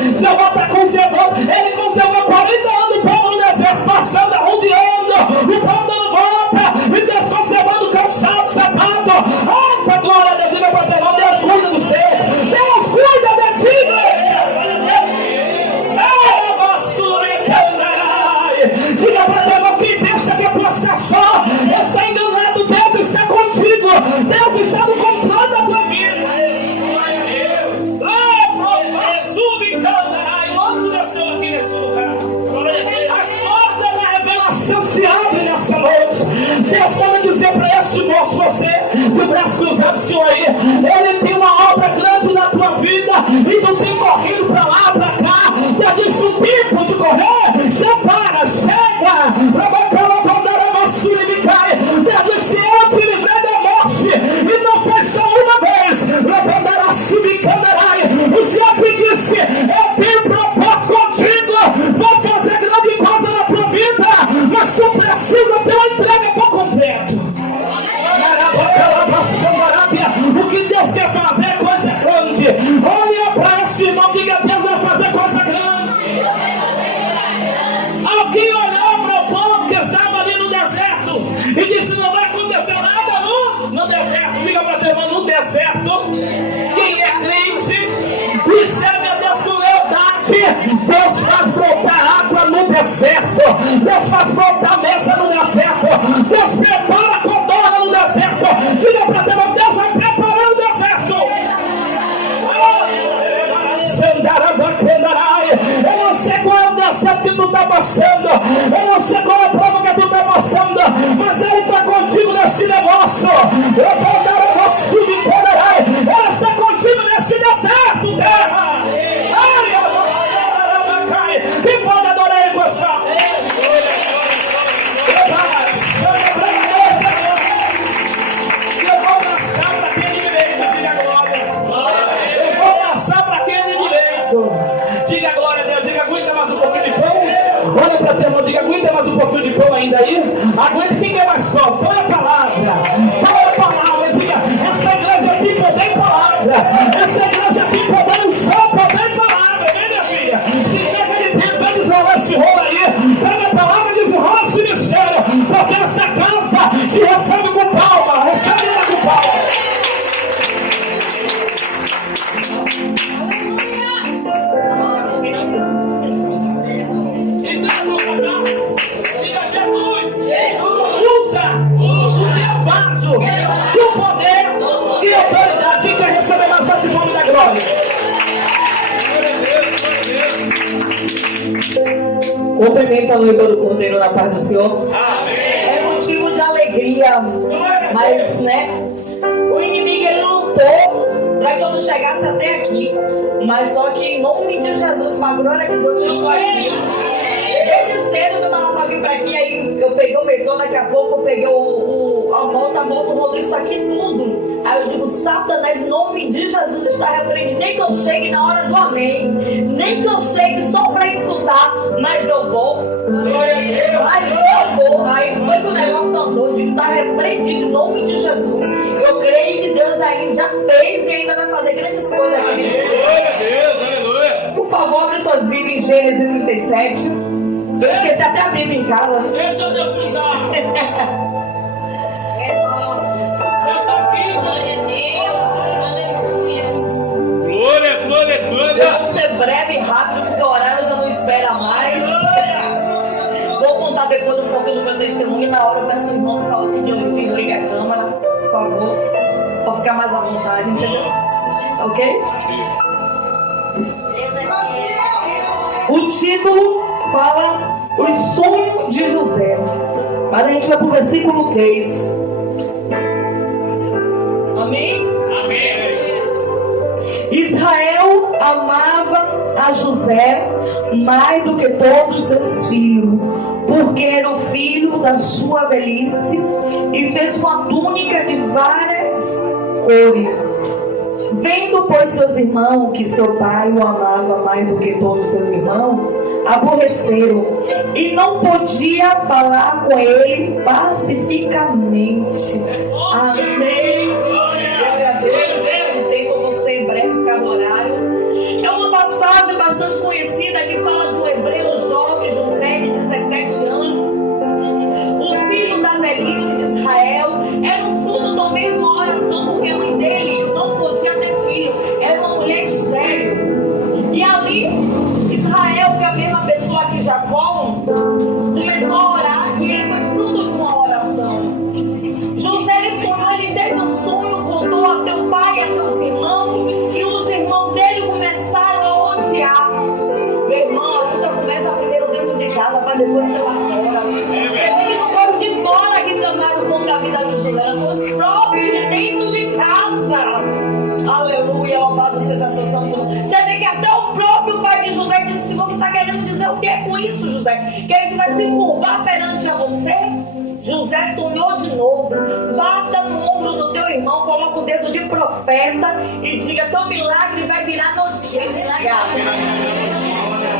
Jesus está conservando. Ele conservou 40 anos o povo no deserto, passando, arrodeando, o povo dando volta, e Deus conservando o calçado, sapato. Eita glória a Deus! Diga para Deus, Deus cuida dos seus, Deus cuida de ti. É a basura. Senhor aí. Ele tem uma obra grande na tua vida e tu tem corrido pra lá, pra cá. Já disse o tempo de correr, separa, chega. Já disse eu te livrei da morte e não fez só uma vez. O Senhor te disse, eu tenho propósito contigo, vou fazer grande coisa na tua vida, mas tu precisa ter uma entrega por completo. O que Deus quer fazer é coisa grande. Olha para esse irmão, diga, Deus vai fazer coisa grande. Alguém olhou para o povo que estava ali no deserto e disse, não vai acontecer nada no deserto. Diga para teu irmão, no deserto, quem é crente e serve a Deus com lealdade, Deus faz brotar água no deserto, Deus faz brotar mesa no deserto, Deus prepara codorna no deserto. Diga para teu irmão, Deus vai preparar o deserto. Eu não sei qual é o deserto que tu está passando, eu não sei qual é a prova que tu está passando, mas Ele está contigo nesse negócio. Ele está contigo nesse deserto, terra. Quem pode adorar Ele com essa? Eu vou dançar para aquele direito, diga glória. Eu vou dançar para aquele direito. Diga glória a Deus, diga aguenta mais um pouquinho de pão. Olha para teu irmão, diga aguenta mais um pouquinho de pão ainda aí. Aguenta, quem quer mais pão? Põe a palavra, diga, essa igreja aqui poder em palavra, essa igreja aqui poder em som, poder em palavra, vem minha filha. Se ele tem que desenrolar esse rolo aí, pega a palavra e desenrola esse mistério, porque essa casa te recebe com palma, recebe ela com palma. Diga Jesus, usa o teu vaso, o poder e a autoridade. Quem quer receber mais bate palma da glória? Cumprimento a noiva do Cordeiro na paz do Senhor. É motivo de alegria, mas o inimigo ele lutou para que eu não chegasse até aqui, mas só que em nome de Jesus, com a glória de Deus, eu estou aqui. Desde cedo que eu estava para vir para aqui, aí eu peguei o metrô, daqui a pouco eu peguei a moto rolou isso aqui tudo. Aí eu digo, Satanás, em nome de Jesus está repreendido. Nem que eu chegue na hora do amém, nem que eu chegue só para escutar, mas eu vou. Mas eu vou. Aí foi que o negócio andou, eu digo, está repreendido em nome de Jesus. Eu creio que Deus ainda já fez e ainda vai fazer grandes coisas aqui. Por favor, abre suas Bíblias em Gênesis 37. Eu esqueci até a Bíblia em casa. Esse é o Deus usar. Deus aqui. Glória a Deus. Aleluia. Glória. Eu vou ser breve e rápido, porque o horário já não espera mais. Vou contar depois um pouquinho do meu testemunho. Na hora eu peço ao irmão que falou que desliga a câmera, por favor, para ficar mais à vontade, entendeu? Ok? O título fala os sonhos de José. Mas a gente vai para o versículo 3. Amém? Israel amava a José mais do que todos seus filhos, porque era o filho da sua velhice, e fez uma túnica de várias cores. Vendo, pois, seus irmãos que seu pai o amava mais do que todos seus irmãos, aborreceram e não podia falar com ele pacificamente. Amém. Glória a Deus. Eu tenho com você em breve por causa do horário. É uma passagem bastante conhecida que fala de um hebreu jovem, José, de 17 anos. O filho da velhice de Israel. Era um fruto também de uma oração, porque a mãe dele não podia ter filho. Era uma mulher estéril. E ali, Israel, que é a mesma pessoa que Jacó, começou a orar e ele foi fruto de uma oração. José, ele sonhou, ele teve um sonho, contou a teu pai e a teus irmãos, e os irmãos dele começaram a odiar. Meu irmão, a luta começa primeiro dentro de casa, para depois ser lá fora. Não foram de fora que clamaram contra a vida de José, foram os próprios de dentro de casa. isso, José, que a gente vai se curvar perante a você. José sonhou de novo. Bata no ombro do teu irmão, coloca o dedo de profeta e diga: teu milagre vai virar notícia.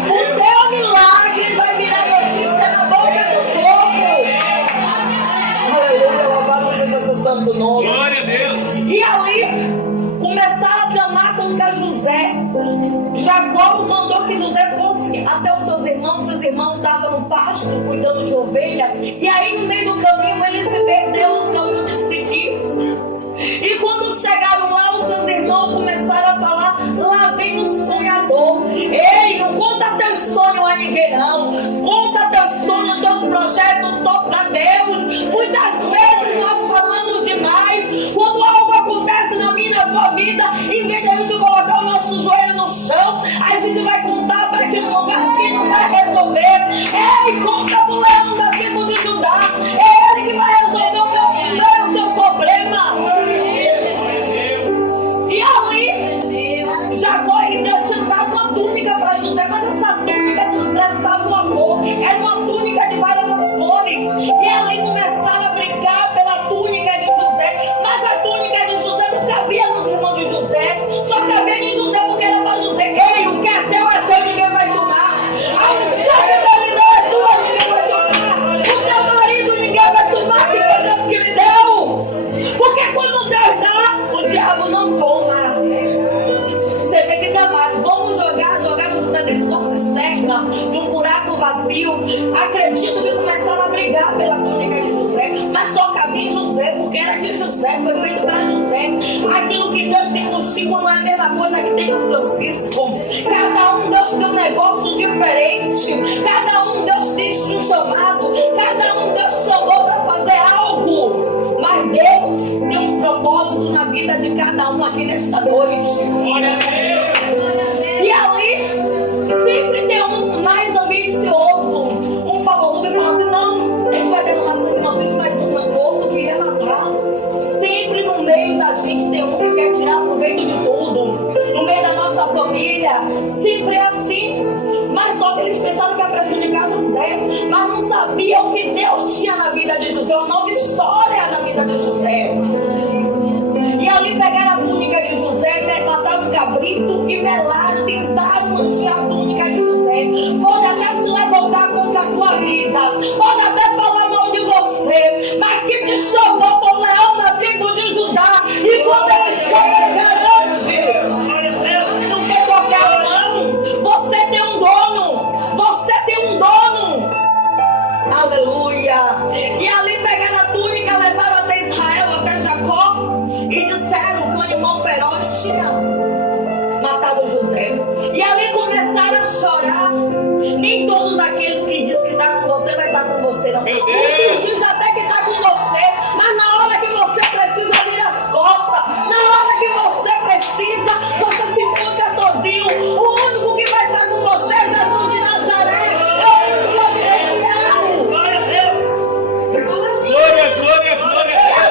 O teu milagre vai virar notícia na boca do povo. Aleluia, louvado seja o seu santo nome. Glória a Deus. E ali começaram a clamar contra José. Jacó mandou que José fosse até os seus irmãos estavam no pasto cuidando de ovelha. E aí no meio do caminho ele se perdeu no caminho de seguir. E quando chegaram lá, os seus irmãos começaram a falar: lá vem um sonhador. Ei, não conta teus sonhos a ninguém não. Conta teus sonhos, teus projetos só para Deus. Muitas vezes nós falamos demais. Quando algo acontece na minha e na tua vida, em vez de a gente colocar o nosso joelho no chão, a gente vai contar para aquele lugar que não vai resolver. Ei, conta pro leão da tribo de Judá. É ele que vai resolver o teu problema. E ali, Jacó ainda tinha dado uma túnica para José, mas essa túnica se expressava o amor. Era uma túnica de várias cores. E ali começaram a brincar pela túnica de José. Mas a túnica de José não cabia nos irmãos de José. Só cabia em José porque era para José. Ei, o que é teu, ninguém vai tomar. A unção da vida é tua, ninguém vai tomar. O teu marido ninguém vai tomar, que foi Deus que lhe deu. Porque quando Deus dá, o diabo não toma. Você tem que tomar. Vamos jogar José dentro de uma cisterna, num buraco vazio. Acredito que começaram a brigar pela túnica de José, mas só cabia em José, porque era de José, foi feito para José. Aquilo que Deus tem com o Chico não é a mesma coisa que tem com o Francisco. Cada um Deus tem um negócio diferente. Cada um Deus tem um chamado. Cada um Deus chamou para fazer algo. Mas Deus tem um propósito na vida de cada um aqui nesta noite. E ali sempre tem um mais ambicioso, um favorito que fala assim: não, a gente vai derramar sangue inocente, mas um outro queria matar. Sempre no meio da gente tem um que quer tirar proveito de tudo. No meio da nossa família, sempre é assim. Mas só que eles pensaram que ia prejudicar José, mas não sabiam o que Deus tinha na vida de José, uma nova história na vida de José. E ali pegaram a túnica de José, mataram o cabrito e melaram, tentaram manchar a túnica de José. Pode até se levantar contra a tua vida, pode até falar mal de você, mas que te chamou por leão da tribo de Judá. E quando ele chega, ele garante: não tem qualquer não. Você tem um dono. Você tem um dono. Aleluia. E ali pegaram a túnica, levaram até Israel, até Jacó, e disseram que o animal feroz tinha matado José. E ali começaram a chorar. Nem todos aqueles que dizem que está com você vai estar com você, não. Meu Deus! Muitos dizem até que está com você, mas na hora que você precisa virar as costas, na hora que você precisa, você se encontra sozinho. O único que vai estar com você é Jesus de Nazaré.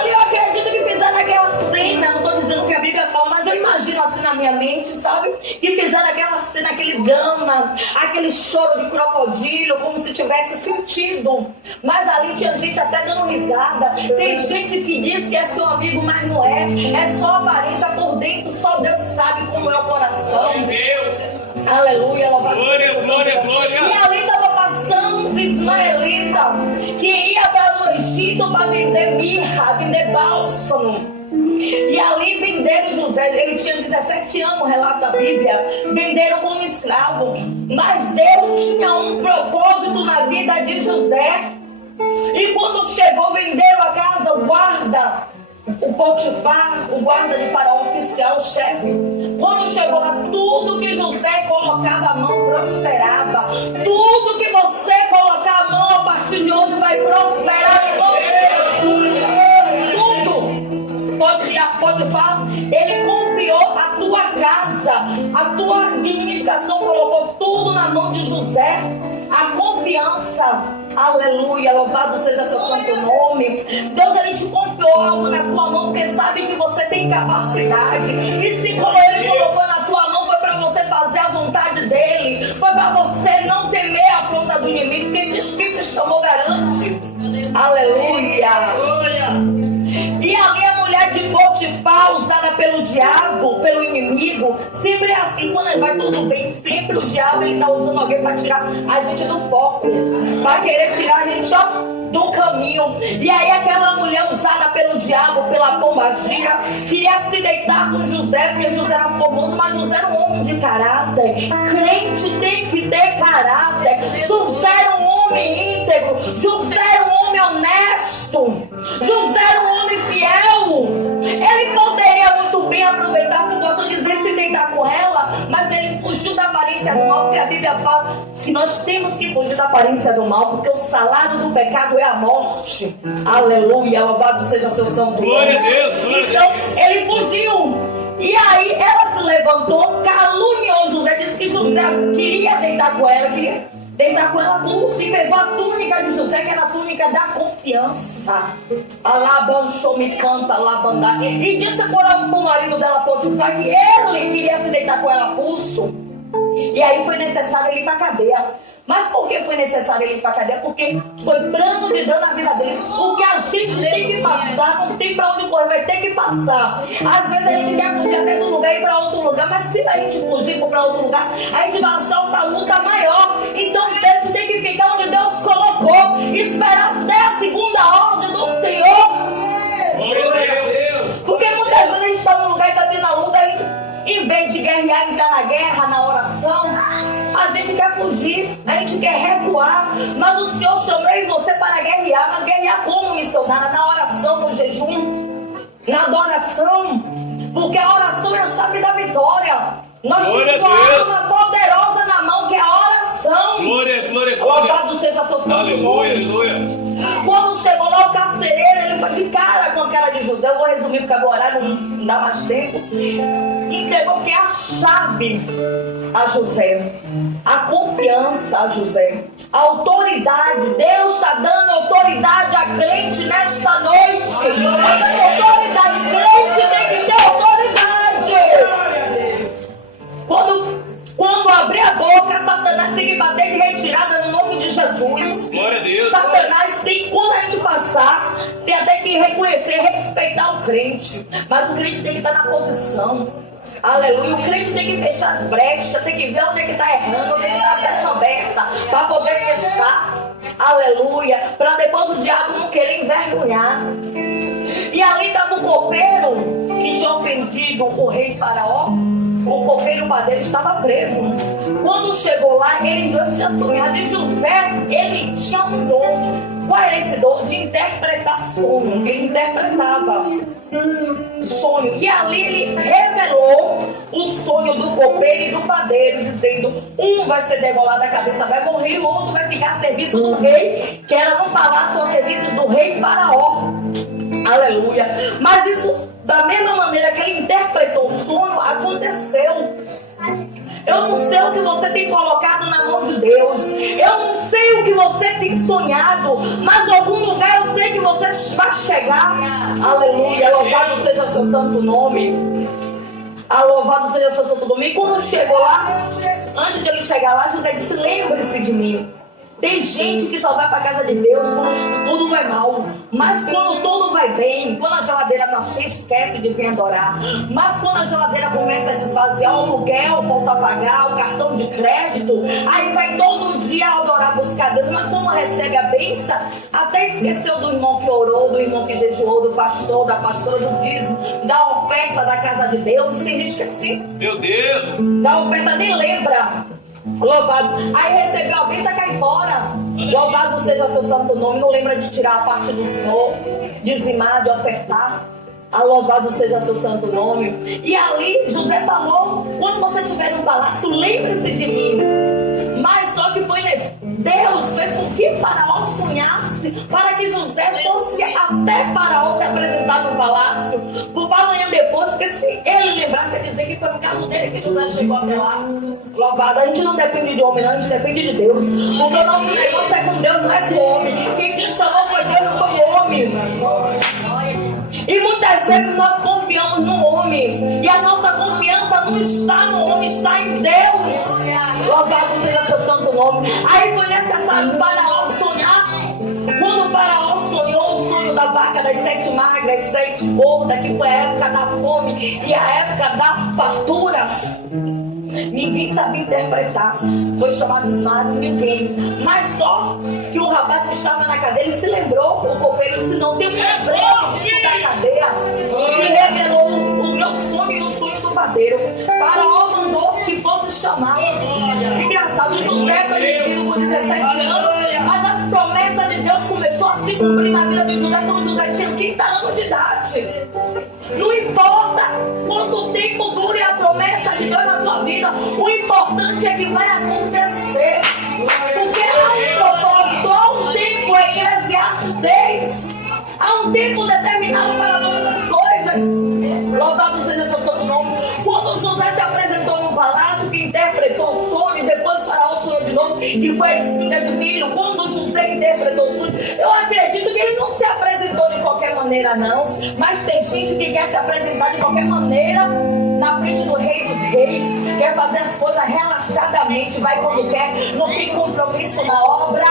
Eu acredito que fizeram aquela cena, não estou dizendo que a Bíblia fala, mas eu imagino assim na minha mente, sabe? Que fizeram aquela cena, aquele drama, aquele choro de crocodilo, como se tivesse sentido. Mas ali tinha gente até dando risada. Tem gente que diz que é seu amigo, mas não é. É só aparência por dentro, só Deus sabe como é o coração. Meu Deus! Aleluia, louvado Glória, seja Deus. glória, glória. E ali estava passando um ismaelita que ia para o Egito para vender mirra, vender bálsamo. E ali venderam José. Ele tinha 17 anos, relata a Bíblia. Venderam como escravo. Mas Deus tinha um propósito na vida de José. E quando chegou, venderam a casa, o guarda, o Potifar, o guarda de Faraó, oficial, o chefe. Quando chegou lá, tudo que José colocava a mão prosperava. Tudo que você colocar a mão a partir de hoje vai prosperar. Tudo. Potifar, ele confiou a tua casa, a tua administração, colocou tudo na mão de José. A confiança, aleluia, louvado seja seu santo nome. Deus, ele te confiou algo na tua mão, porque sabe que você tem capacidade. E se ele colocou na tua mão, foi para você fazer a vontade dele, foi para você não temer a afronta do te chamou, garante. Aleluia. E ali a mulher de Potifar, usada pelo diabo, pelo inimigo, sempre é assim, quando vai tudo bem, sempre o diabo ele está usando alguém para tirar a gente do foco, para querer tirar a gente do caminho. E aí aquela mulher usada pelo diabo, pela pombagira, queria se deitar com José, porque José era famoso, mas José era um homem de caráter. Crente tem que ter caráter. José era um homem íntegro, José era um homem honesto, José era um homem fiel. Ele poderia muito bem aproveitar a situação, dizer se deitar com ela, mas ele fugiu da aparência do mal, porque a Bíblia fala que nós temos que fugir da aparência do mal, porque o salário do pecado é a morte. Aleluia, louvado seja o seu santo nome. Glória a Deus, glória a Então Deus. ele fugiu. E aí ela se levantou, caluniou José, disse que José queria deitar com ela, como se pegou a túnica de José, que era a túnica da confiança. Alabançou, me canta, alabandar. E disse para o marido dela, Potifar, que ele queria se deitar com ela, pulso. E aí foi necessário ele ir para a cadeia. Mas por que foi necessário ele ir para a cadeia? Porque foi plano de Deus na vida dele. Porque a gente tem que passar, não tem para onde correr, vai ter que passar. Às vezes a gente quer fugir até do lugar e ir para outro lugar, mas se a gente fugir para outro lugar, a gente vai achar uma luta maior. Então Deus tem que ficar onde Deus colocou, esperar até a segunda ordem do Senhor. Glória a Deus. Porque muitas vezes a gente está no lugar e está tendo a luta, em vez de guerrear e estar na guerra, na oração, a gente quer fugir, a gente quer recuar. Mas o Senhor chamou eu e você para guerrear. Mas guerrear como, missionária? Na oração, no jejum, na adoração. Porque a oração é a chave da vitória. Nós temos uma arma poderosa na mão, que é a oração. Glória, glória, glória. Louvado seja seu santo Aleluia, nome. aleluia. Quando chegou lá o carcereiro, ele foi de cara com a cara de José. Eu vou resumir porque agora não dá mais tempo. Entregou que é a chave a José, a confiança a José, a autoridade. Deus está dando autoridade a crente nesta noite. Autoridade, crente tem que ter autoridade. Quando abrir a boca, Satanás tem que bater de retirada no nome de Jesus. Glória a Deus. Satanás tem, quando a gente passar, tem até que reconhecer, respeitar o crente. Mas o crente tem que estar na posição. Aleluia. O crente tem que fechar as brechas, tem que ver onde é que está errando, onde é que está a brecha aberta, para poder fechar. Aleluia. Para depois o diabo não querer envergonhar. E ali estava o copeiro que tinha ofendido o rei Faraó. O copeiro padeiro estava preso. Quando chegou lá, ele tinha sonhado. E José, ele tinha um dom. Qual era esse dom? De interpretar sonho. Ele interpretava sonho. E ali ele revelou o sonho do copeiro e do padeiro, dizendo: um vai ser degolado a cabeça, vai morrer, e o outro vai ficar a serviço do rei, que era no palácio a serviço do rei Faraó. Aleluia. Mas isso, da mesma maneira que ele interpretou o sonho, aconteceu. Eu não sei o que você tem colocado na mão de Deus. Eu não sei o que você tem sonhado, mas em algum lugar eu sei que você vai chegar. Aleluia. Louvado seja o seu santo nome. Louvado seja o seu santo nome. E quando chegou lá, antes de ele chegar lá, José disse: lembre-se de mim. Tem gente que só vai para a casa de Deus quando tudo vai mal. Mas quando tudo vai bem, quando a geladeira está cheia, esquece de vir adorar. Mas quando a geladeira começa a desvaziar, o aluguel falta pagar, o cartão de crédito, aí vai todo dia adorar, buscar Deus. Mas quando recebe a bênção, até esqueceu do irmão que orou, do irmão que jejuou, do pastor, da pastora, do dízimo, da oferta da casa de Deus. Tem gente que é assim. Meu Deus. Da oferta nem lembra. Louvado. Aí recebeu a bênção, cai fora. Louvado seja o seu santo nome. Não lembra de tirar a parte do Senhor, dizimar, de ofertar. Louvado seja o seu santo nome. E ali José falou: quando você estiver no palácio, lembre-se de mim. Mas só que foi Deus fez com que Faraó sonhasse, para que José fosse até Faraó se apresentar no palácio, para amanhã depois, porque se ele lembrasse, ia dizer que foi no caso dele que José chegou até lá. Louvado. A gente não depende de homem, não, a gente depende de Deus. Porque o nosso negócio é com Deus, não é com o homem. Quem te chamou foi Deus, não foi o homem. E muitas vezes nós confiamos no homem, e a nossa confiança não está no homem, está em Deus. Louvado seja seu santo nome. Aí foi necessário Faraó sonhar as 7 magras, 7 gordas, que foi a época da fome e a época da fartura. Ninguém sabia interpretar. Foi chamado esmago, ninguém. Mas só que o rapaz que estava na cadeia, ele se lembrou, o copeiro disse, não tem um lembrete da cadeia. E revelou o meu sonho e o sonho do padeiro. Faraó mandou que fosse chamado. Engraçado, José foi metido com 17 anos, mas as promessas de Deus começou a se cumprir na vida de José quando José tinha 30 anos de idade. Não importa quanto tempo dure a promessa de Deus na tua vida, o importante é que vai acontecer. Porque há um propósito, há um tempo, Eclesiastes 10, há um tempo determinado para todas as coisas. Louvado seja seu santo nome. Quando José se apresentou no palácio, que interpretou o sonho, depois Faraó sonhou de novo, que foi a espiga de milho. Quando José interpretou o sonho, eu acredito que ele não se apresentou de qualquer maneira, não. Mas tem gente que quer se apresentar de qualquer maneira na frente do Rei dos Reis, quer fazer as coisas relaxadamente, vai quando quer, não tem compromisso na obra.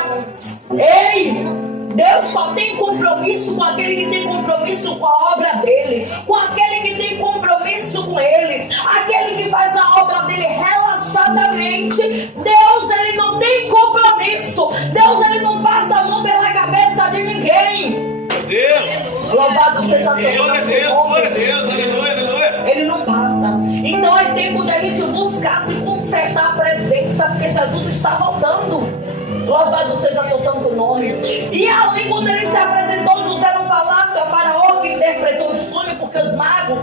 Ei! Deus só tem compromisso com aquele que tem compromisso com a obra dele, com aquele que tem compromisso com ele, aquele que faz a obra dele relaxadamente. Deus, ele não tem compromisso. Deus, ele não passa a mão pela cabeça de ninguém. Deus! Louvado seja Deus. Glória a Deus, glória a Deus, aleluia, aleluia. Ele não passa. Então é tempo da gente buscar se consertar a presença, porque Jesus está voltando. Louvado seja seu santo nome. E ali, quando ele se apresentou, José no palácio, a Faraó que interpretou o sonho, porque os magos,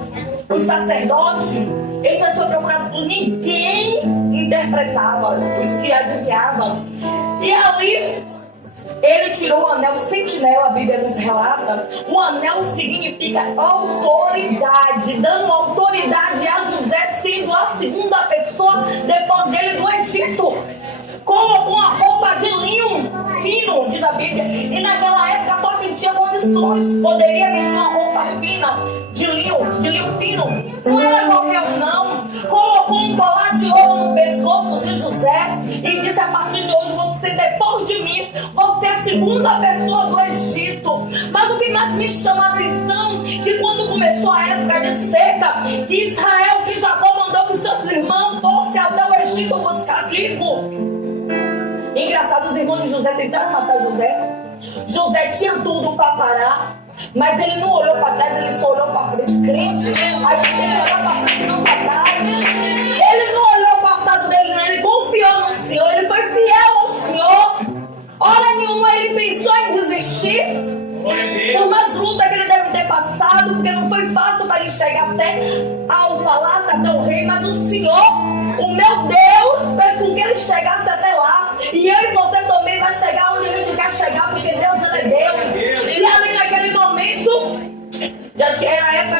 os sacerdotes, ele não tinha procurado, ninguém interpretava, os que adivinhavam. E ali, ele tirou o anel sentinela, a Bíblia nos relata. O anel significa autoridade, dando autoridade a José, sendo a segunda pessoa depois dele do Egito. Colocou uma roupa de linho fino, diz a Bíblia. E naquela época só quem tinha condições poderia vestir uma roupa fina, de linho fino. Não era qualquer um, não. Colocou um colar de ouro no pescoço de José e disse: a partir de hoje, você, depois de mim, você é a segunda pessoa do Egito. Mas o que mais me chama a atenção, que quando começou a época de seca, que Israel, que Jacó mandou que seus irmãos fossem até o Egito buscar trigo. Engraçado, os irmãos de José tentaram matar José. José tinha tudo para parar, mas ele não olhou para trás, ele só olhou para frente. Crente, a gente tem que olhar para frente, não para trás. Ele não olhou o passado dele, não. Ele confiou no Senhor, ele foi fiel ao Senhor. Hora nenhuma ele pensou em desistir. Por mais luta que ele deve ter passado, porque não foi fácil para ele chegar até ao palácio, até o rei, mas o Senhor, o meu Deus, fez com que ele chegasse até lá. E eu e você também vai chegar onde a gente quer chegar, porque Deus, ele é Deus. E ali naquele momento, já era a época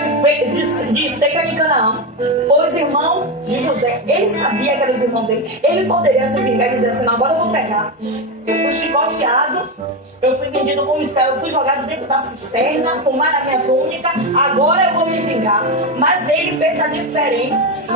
de seca em Canaã. Foi os irmãos de José. Ele sabia que eram os irmãos dele. Ele poderia se vingar e dizer assim: não, agora eu vou pegar. Eu fui chicoteado, eu fui vendido como escravo, eu fui jogado dentro da cisterna, tomaram a minha túnica, agora eu vou me vingar. Mas ele fez a diferença.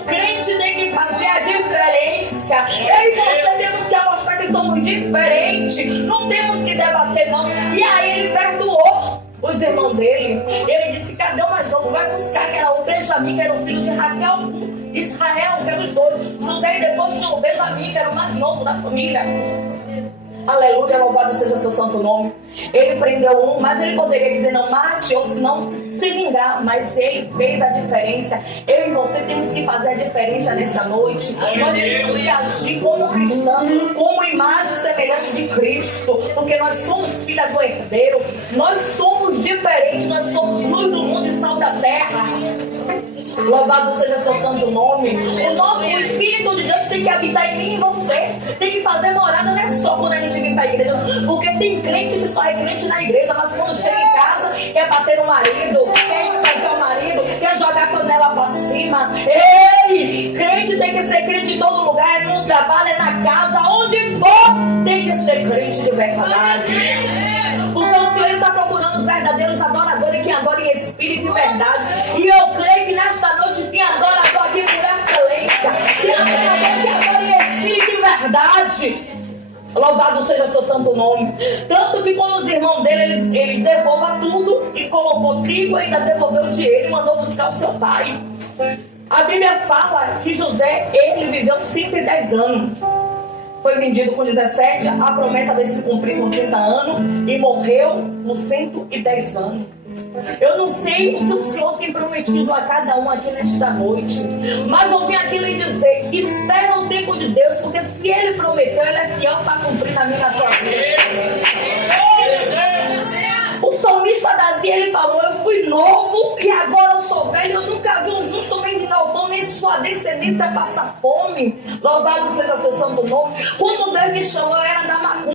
O crente tem que fazer a diferença. Eu e você temos que mostrar que somos diferentes. Não temos que debater, não. E aí ele perdoou os irmãos dele. Ele disse: cadê o mais novo? Vai buscar, que era o Benjamim, que era o filho de Raquel, Israel, que era os dois. José, e depois tinha o Benjamim, que era o mais novo da família. Aleluia, louvado seja o seu santo nome. Ele prendeu um, mas ele poderia dizer: não mate, ou senão se vingar. Mas ele fez a diferença. Eu e você temos que fazer a diferença nessa noite. Nós temos que agir como cristãos, como imagem semelhante de Cristo, porque nós somos filhas do herdeiro. Nós somos diferentes, nós somos luz do mundo e sal da terra. Louvado seja seu santo nome. O nosso Espírito de Deus tem que habitar em mim e em você. Tem que fazer morada, não é só quando a gente vem para a igreja. Porque tem crente que só é crente na igreja, mas quando chega em casa quer bater no marido, quer espancar o marido, quer jogar a panela para cima. Ei, crente tem que ser crente em todo lugar, é no trabalho, é na casa, onde for, tem que ser crente de verdade. Porque o Senhor está procurando os verdadeiros adoradores que adoram em espírito e verdade. E eu creio que nesta noite tem adorador aqui por excelência. Tem adorador que adora em espírito e verdade. Louvado seja seu santo nome. Tanto que quando os irmãos dele, ele devolva tudo e colocou trigo, ainda devolveu dinheiro e mandou buscar o seu pai. A Bíblia fala que José, ele viveu 110 anos. Foi vendido com 17, a promessa veio se cumprir com 30 anos e morreu com 110 anos. Eu não sei o que o Senhor tem prometido a cada um aqui nesta noite, mas eu vim aqui lhe dizer: espera o tempo de Deus, porque se Ele prometeu, Ele é fiel para cumprir na minha e na tua vida. O salmista Davi, ele falou: eu fui novo e agora eu sou velho. Eu nunca vi um justo mendigar o pão, nem sua descendência passar fome. Louvado seja seu santo nome. Quando Deus me chamou, eu era da macumba.